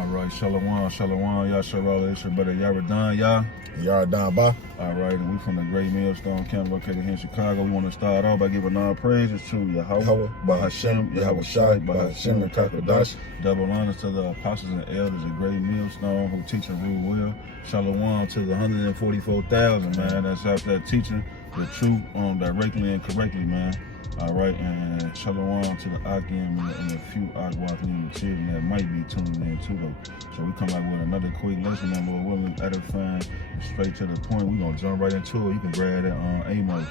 All right, Shalom, Shalom, Yasharala, it's your brother Yaradan, Yah. Yaradan, Ba. All right, and we from the Great Millstone Camp located here in Chicago. We want to start off by giving all praises to Yahweh, Bahashem, Yahweh Shai, Bahashem, and Kakadash. Double honors to the apostles and elders of Great Millstone who teach and rule well. Shalom to the 144,000, man, that's out there teaching the truth directly and correctly, man. All right, and shalom to the Akim and a few Agwathim children that might be tuning in too, though. So we come back with another quick lesson on Lord willing, edifying, and straight to the point. We're going to jump right into it. You can grab that on Amos.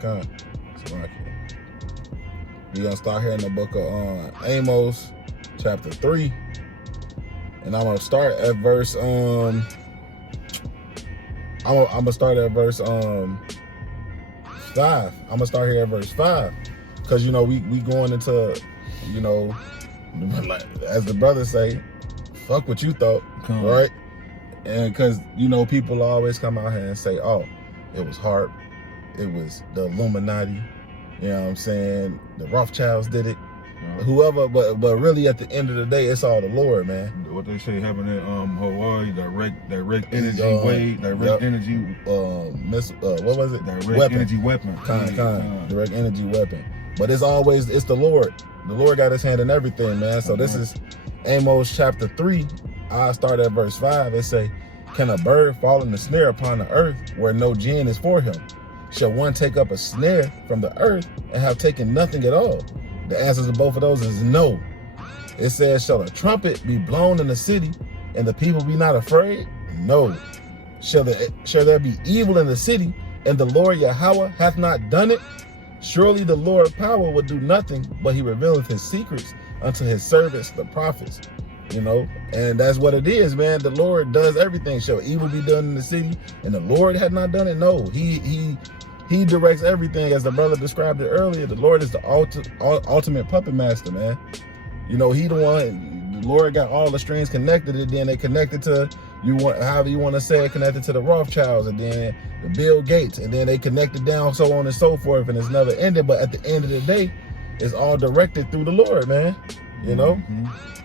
Come. We're going to start here in the book of Amos, chapter 3. And I'm going to start at verse, I'm going to start at verse 5. I'm going to start here at verse 5. Because, you know, we going into, you know, like, as the brothers say, fuck what you thought, right? And because, you know, people always come out here and say, oh, it was HAARP, it was the Illuminati, you know what I'm saying? The Rothschilds did it, whoever, but really at the end of the day, it's all the Lord, man. What they say happened in Hawaii, direct energy wave, direct energy, what was it? Direct energy weapon. Direct energy weapon. But it's the Lord. The Lord got his hand in everything, man. So this is Amos chapter 3. I start at verse 5. It say, can a bird fall in the snare upon the earth where no gin is for him? Shall one take up a snare from the earth and have taken nothing at all? The answers to both of those is no. It says, shall a trumpet be blown in the city and the people be not afraid? No. Shall there be evil in the city and the Lord Yahweh hath not done it? Surely the Lord power will do nothing, but he revealeth his secrets unto his servants, the prophets. You know, and that's what it is, man. The Lord does everything. Shall evil be done in the city and the Lord had not done it? No, he directs everything, as the brother described it earlier. The Lord is the ultimate puppet master, man. You know, he the one, the Lord got all the strings connected, and then they connected to, however you want to say it, connected to the Rothschilds, and then the Bill Gates, and then they connected down, so on and so forth, and it's never ended. But at the end of the day, it's all directed through the Lord, man. You know?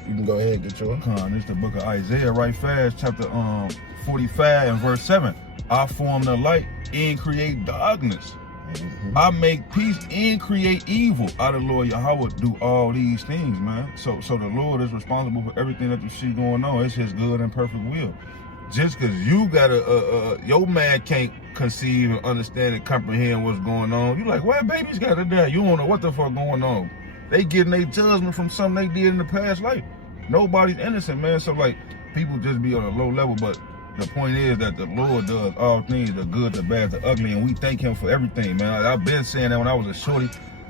You can go ahead and get yours. This is the book of Isaiah, right fast, chapter 45 and verse 7. I form the light and create darkness. I make peace and create evil. I, the Lord Yahweh, do all these things, man. So the Lord is responsible for everything that you see going on. It's his good and perfect will. Just because you got your man can't conceive and understand and comprehend what's going on, you like, well, babies got to die. You don't know what the fuck going on. They getting their judgment from something they did in the past life. Nobody's innocent, man. So, like, people just be on a low level, but the point is that the Lord does all things, the good, the bad, the ugly, and we thank him for everything, man. I've been saying that when I was a shorty.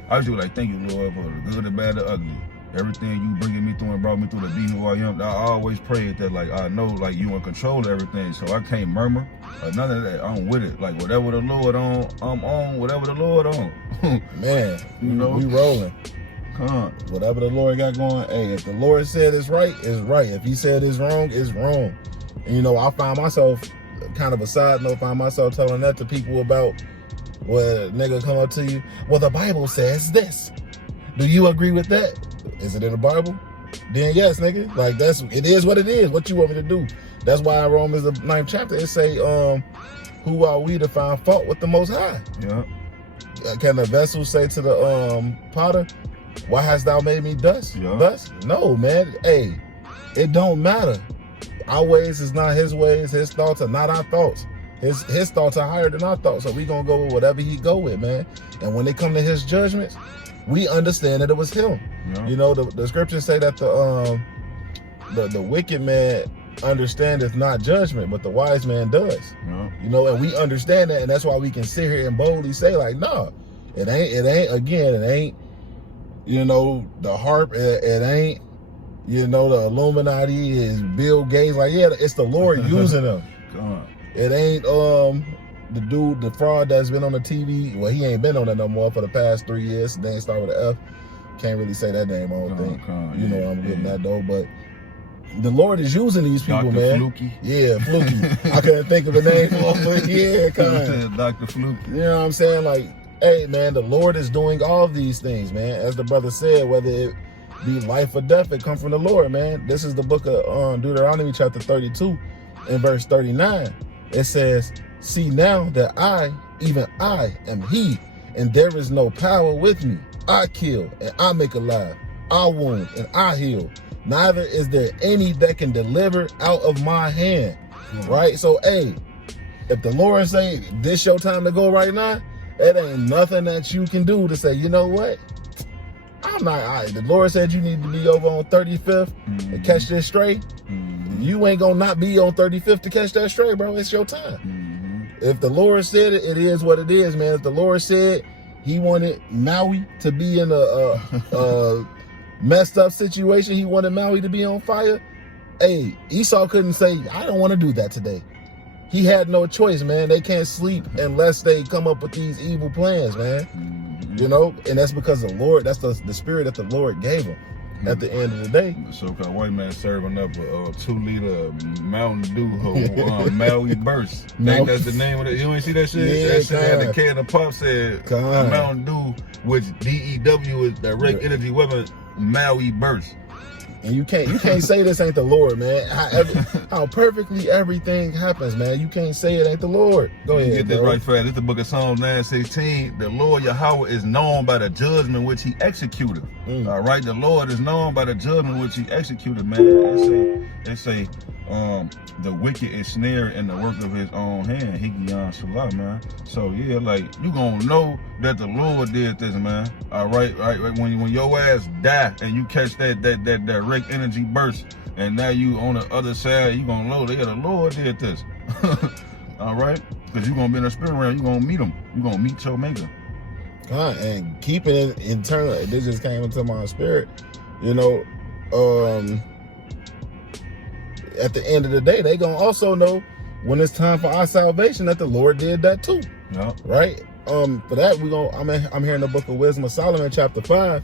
I was just like, thank you, Lord, for the good, the bad, the ugly. Everything you bringing me through and brought me through to be who I am. I always prayed that, like, I know, like, you in control of everything, so I can't murmur or none of that. I'm with it. Like, whatever the Lord on, I'm on. Whatever the Lord on. Man, you know, we rolling. Whatever the Lord got going, hey, if the Lord said it's right, it's right. If he said it's wrong, it's wrong. And, you know, I find myself, kind of a side note, find myself telling that to people about, well, nigga come up to you, well, the Bible says this. Do you agree with that? Is it in the Bible? Then yes, nigga. Like, it is what it is. What you want me to do? That's why in Romans the 9th chapter, it say, who are we to find fault with the Most High? Yeah. Can the vessel say to the potter, why hast thou made me dust? Yeah. Dust? No, man. Hey, it don't matter. Our ways is not his ways. His thoughts are not our thoughts. His thoughts are higher than our thoughts. So we gonna go with whatever he go with, man. And when they come to his judgments, we understand that it was him. Yeah. You know, the scriptures say that the wicked man understandeth not judgment, but the wise man does. Yeah. You know, and we understand that, and that's why we can sit here and boldly say, like, no, it ain't, you know, the HAARP, it ain't, you know, the Illuminati is Bill Gates. Like, yeah, it's the Lord using them. It ain't the dude, the fraud that's been on the TV. Well, he ain't been on it no more for the past 3 years. They ain't start with an F. Can't really say that name, I don't think. You know, I'm getting that though, but the Lord is using these people, Dr. man. Fluky. Yeah, Fluky. I couldn't think of a name for it. Yeah, kind. Dr. Fluky. You know what I'm saying? Like, hey, man, the Lord is doing all these things, man. As the brother said, whether be life or death. It come from the Lord, man. This is the book of Deuteronomy chapter 32 and verse 39. It says, see now that I, even I, am he, and there is no power with me. I kill and I make alive. I wound and I heal. Neither is there any that can deliver out of my hand. Right? So, hey, if the Lord say this your time to go right now, it ain't nothing that you can do to say, you know what? I'm not all right. The Lord said you need to be over on 35th to catch this stray. You ain't gonna not be on 35th to catch that stray, bro. It's your time. If the Lord said it, it is what it is, man. If the Lord said he wanted Maui to be in a messed up situation, he wanted Maui to be on fire, hey, Esau couldn't say, I don't want to do that today. He had no choice, man. They can't sleep unless they come up with these evil plans, man. You know, and that's because the Lord, that's the spirit that the Lord gave him at the end of the day. The so-called white man serving up a 2-liter Mountain Dew Maui Burst. Think that's the name of it. You ain't see that shit? Yeah, that shit had the can of pop said Mountain Dew, which DEW is direct energy weapon, Maui Burst. And you can't say this ain't the Lord, man. How perfectly everything happens, man. You can't say it ain't the Lord. Go ahead, get this right fast. It's the book of Psalms 9:16. The Lord Yahweh is known by the judgment which he executed. All right, the Lord is known by the judgment which he executed, man. It say the wicked is snared in the work of his own hand. Hikiyan Salah, man. So yeah, like you gonna know that the Lord did this, man. All right, right. When your ass die and you catch that direct energy burst, and now you on the other side, you gonna know that the Lord did this. All right, because you gonna be in the spirit realm. You gonna meet him. You gonna meet your maker. And keeping it internal. This just came into my spirit. You know, at the end of the day, they gonna also know when it's time for our salvation that the Lord did that too. Yeah. Right? For that I'm here in the book of Wisdom of Solomon, chapter 5.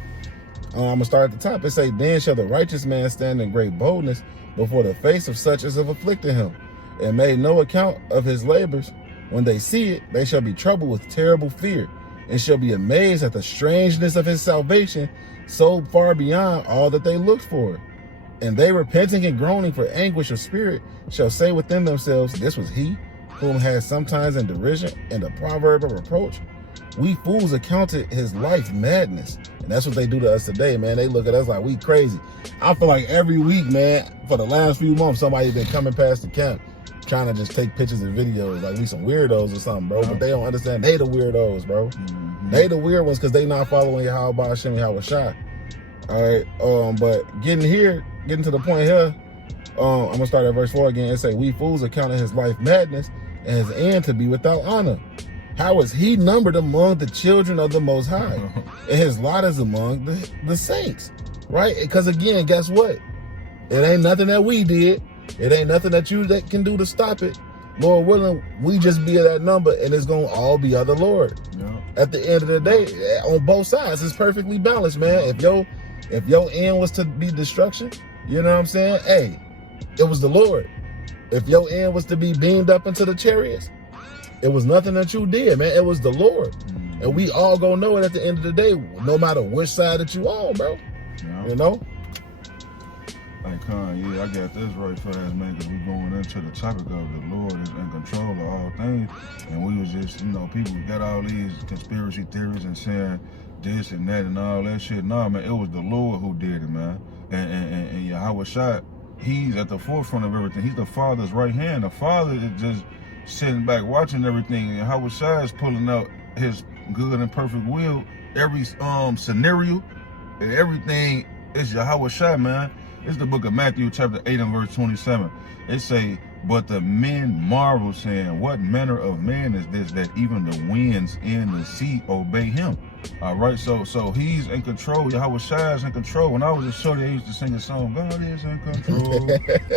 I'm gonna start at the top. It say, then shall the righteous man stand in great boldness before the face of such as have afflicted him, and made no account of his labors. When they see it, they shall be troubled with terrible fear, and shall be amazed at the strangeness of his salvation, so far beyond all that they looked for. And they, repenting and groaning for anguish of spirit, shall say within themselves, this was he whom had sometimes in derision and a proverb of reproach. We fools accounted his life madness. And that's what they do to us today, man. They look at us like we crazy. I feel like every week, man, for the last few months, somebody's been coming past the camp trying to just take pictures and videos like we some weirdos or something, bro. But they don't understand they the weirdos, bro. They the weird ones because they not following Yahweh Hashem Yahushua. All right, but getting to the point here, I'm gonna start at verse 4 again. It say, we fools accounted his life madness and his end to be without honor. How is he numbered among the children of the Most High, and his lot is among the saints, right? Because again, guess what? It ain't nothing that we did. It ain't nothing that can do to stop it. Lord willing, we just be at that number, and it's gonna all be of the Lord. Yeah. At the end of the day, on both sides, it's perfectly balanced, man. If your end was to be destruction, you know what I'm saying? Hey, it was the Lord. If your end was to be beamed up into the chariots, it was nothing that you did, man. It was the Lord. And we all gonna know it at the end of the day, no matter which side that you on, bro. Yeah. You know? Like, yeah, I got this right fast, man, because we going into the topic of the Lord is in control of all things. And we was just, people got all these conspiracy theories and saying this and that and all that shit. Nah, man, it was the Lord who did it, man. And Yahweh Shai, he's at the forefront of everything. He's the Father's right hand. The Father is just sitting back watching everything, and Yahweh Shai is pulling out his good and perfect will. Every scenario and everything is Yahweh Shai, man. It's the book of Matthew chapter 8 and verse 27. It say, but the men marvel, saying, what manner of man is this, that even the winds and the sea obey him? All right, so he's in control. Yahweh Shai is in control. When I was a shorty, I used to sing a song, God is in control.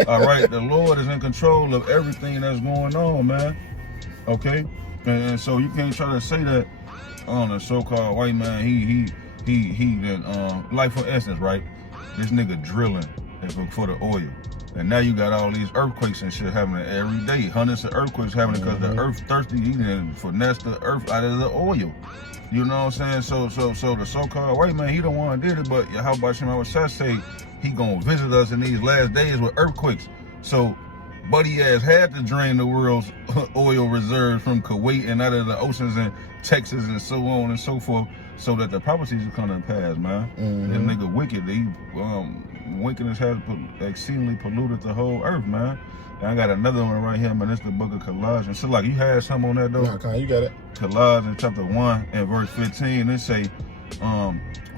All right, the Lord is in control of everything that's going on, man. Okay? And so you can't try to say that on a so-called white man, he then, like for instance, right? This nigga drilling for the oil. And now you got all these earthquakes and shit happening every day. Hundreds of earthquakes happening because the earth thirsty, eating finesse the earth out of the oil. You know what I'm saying? So the so-called white man, he the one did it, but how about Shema Shah say he gonna visit us in these last days with earthquakes? So Buddy ass had to drain the world's oil reserves from Kuwait and out of the oceans and Texas and so on and so forth, so that the prophecies will come to pass, man. This nigga wicked. He wickedness has exceedingly polluted the whole earth, man. And I got another one right here, man. It's the book of Colossians. So like you had something on that though? Nah, you got it. Colossians chapter 1 and verse 15. It say,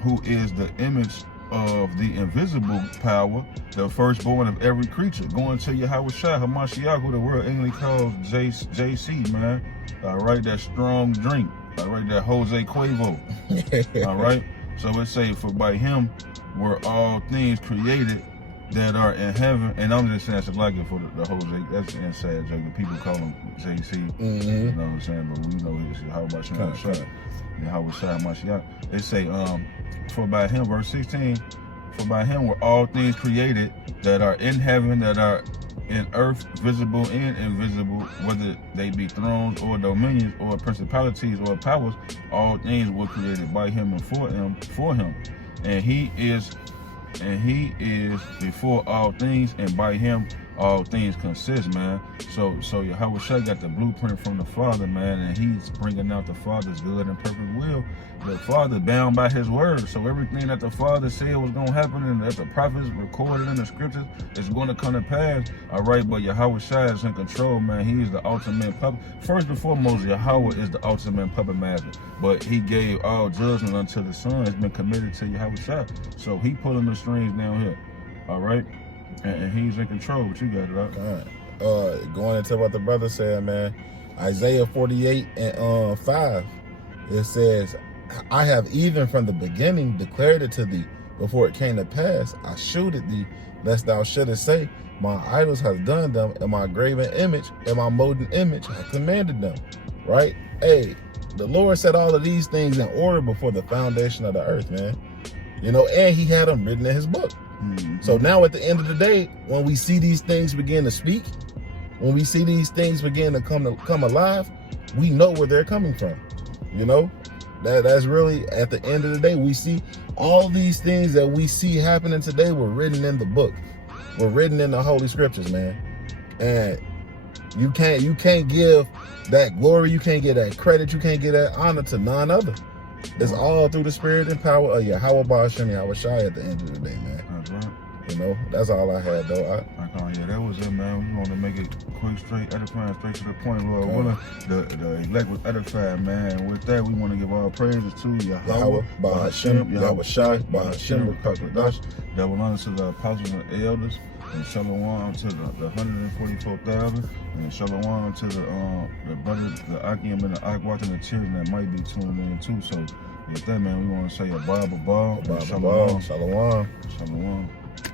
who is the image of the invisible power, the firstborn of every creature. Going to Yahweh Shai Hamashiach, who the world English calls JC, man. All right, that strong drink. All right, that Jose Cuervo. All right. So it say, for by him were all things created that are in heaven. And I'm just saying, it's like it for the Jose. That's the inside joke. The people call him JC. You know what I'm saying? But we know it's how about Yahweh Shai. Yahweh Shai Hamashiach. It say, for by him, verse 16, for by him were all things created that are in heaven, that are in earth, visible and invisible, whether they be thrones or dominions or principalities or powers. All things were created by him and for him. And he is before all things, and by him all things consist, man. So Yahweh Shai got the blueprint from the Father, man, and he's bringing out the Father's good and perfect will. The Father bound by his word. So everything that the Father said was going to happen and that the prophets recorded in the scriptures is going to come to pass. All right, but Yahweh Shai is in control, man. He is the ultimate puppet. First and foremost, Yahweh is the ultimate puppet master. But he gave all judgment unto the Son. It's been committed to Yahweh Shai. So he pulling the strings down here. All right? And he's in control, but you got it out. Going into what the brother said, man, Isaiah 48 and 5, it says, I have even from the beginning declared it to thee before it came to pass. I shewed it thee, lest thou shouldest say, my idols have done them, and my graven image and my molten image have commanded them. Right? Hey, the Lord set all of these things in order before the foundation of the earth, man. You know, and he had them written in his book. So now at the end of the day, when we see these things begin to speak, when we see these things begin to come alive, we know where they're coming from. You know, that's really at the end of the day, we see all these things that we see happening today were written in the book. Were written in the Holy Scriptures, man. And you can't give that glory, you can't give that credit, you can't give that honor to none other. It's all through the spirit and power of Yahweh Ba'ashem Yahweh Shai at the end of the day, man. That's right. You know, that's all I had, though. Yeah, that was it, man. We want to make it quick, straight, edifying, straight to the point, Lord willing. The elect was edified, man. And with that, we want to give all praises to Yahweh Ba'ashem Yahweh Shai Ba'ashem Rukakadash. Double honor to the apostles and elders. And shalom to the 144,000, and shalom to the brothers, the Akim and the Akwat and the children that might be tuning in too. So with that, man, we want to say a Bible ball. Shalom. Shalom. Shalom.